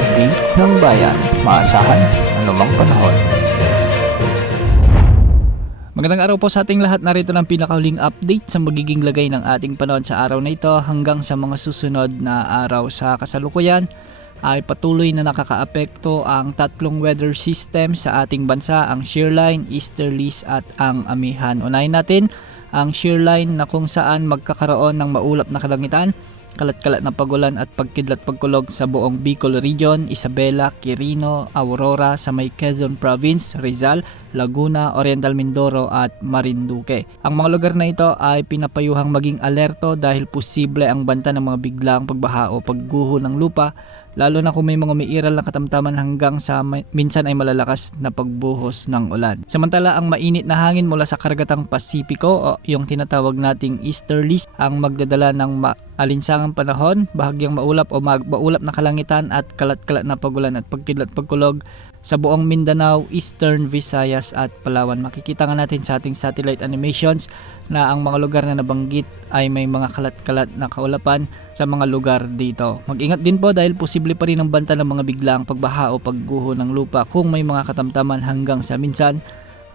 update ng bayan, maasahan anumang panahon. Magandang araw po sa ating lahat. Narito ng pinakahuling update sa magiging lagay ng ating panahon sa araw na ito hanggang sa mga susunod na araw. Sa kasalukuyan ay patuloy na nakakaapekto ang tatlong weather system sa ating bansa, ang shearline, easterlies at ang amihan. Unahin natin ang shearline na kung saan magkakaroon ng maulap na kalangitan, kalat-kalat na pagulan at pagkidlat pagkulog sa buong Bicol Region, Isabela, Quirino, Aurora, sa may Quezon Province, Rizal, Laguna, Oriental Mindoro at Marinduque. Ang mga lugar na ito ay pinapayuhang maging alerto dahil posible ang banta ng mga biglaang pagbaha o pagguho ng lupa, lalo na kung may mga umiiral na katamtaman hanggang sa minsan ay malalakas na pagbuhos ng ulan. Samantala, ang mainit na hangin mula sa karagatang Pasipiko o yung tinatawag nating easterlies ang magdadala ng alinsangang panahon, bahagyang maulap o maulap na kalangitan at kalat-kalat na pagulan at pagkidlat pagkulog sa buong Mindanao, Eastern Visayas at Palawan. Makikita nga natin sa ating satellite animations na ang mga lugar na nabanggit ay may mga kalat-kalat na kaulapan sa mga lugar dito. Mag-ingat din po dahil posible pa rin ang banta ng mga biglaang pagbaha o pagguho ng lupa kung may mga katamtaman hanggang sa minsan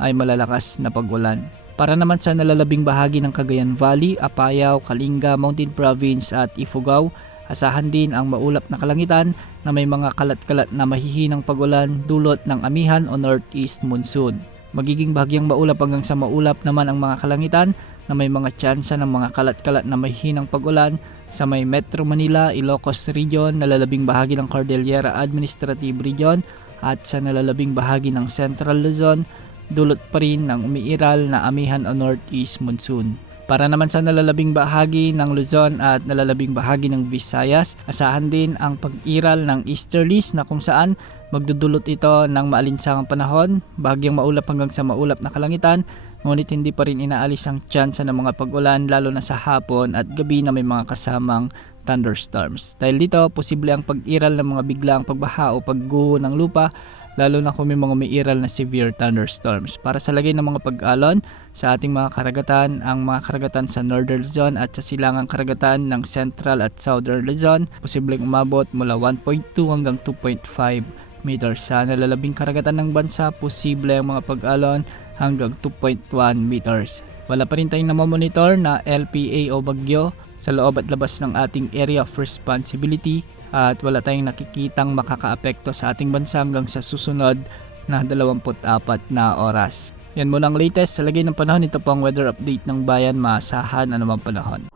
ay malalakas na pag-ulan. Para naman sa nalalabing bahagi ng Cagayan Valley, Apayao, Kalinga, Mountain Province at Ifugao, asahan din ang maulap na kalangitan na may mga kalat-kalat na mahihinang pag-ulan dulot ng amihan o northeast monsoon. Magiging bahagyang maulap hanggang sa maulap naman ang mga kalangitan na may mga tsansa ng mga kalat-kalat na mahihinang pag-ulan sa may Metro Manila, Ilocos Region, nalalabing bahagi ng Cordillera Administrative Region at sa nalalabing bahagi ng Central Luzon, dulot pa rin ng umiiral na amihan o northeast monsoon. Para naman sa nalalabing bahagi ng Luzon at nalalabing bahagi ng Visayas, asahan din ang pag-iral ng easterlies na kung saan magdudulot ito ng maalinsangang panahon, bahagyang maulap hanggang sa maulap na kalangitan, ngunit hindi pa rin inaalis ang tsansa ng mga pag-ulan lalo na sa hapon at gabi na may mga kasamang thunderstorms. Dahil dito, posible ang pag-iral ng mga biglaang pagbaha o pagguho ng lupa, lalo na kung may mga umiiral na severe thunderstorms. Para sa lagay ng mga pag-alon sa ating mga karagatan, ang mga karagatan sa Northern Luzon at sa silangang karagatan ng Central at Southern Luzon, posibleng umabot mula 1.2 hanggang 2.5 meters. Sa nalalabing karagatan ng bansa, posible ang mga pag-alon hanggang 2.1 meters. Wala pa rin tayong namomonitor na LPA o bagyo sa loob at labas ng ating area of responsibility at wala tayong nakikitang makakaapekto sa ating bansa hanggang sa susunod na 24 na oras. Yan muna ang latest sa lagay ng panahon. Ito po ang weather update ng bayan, maasahan anumang panahon.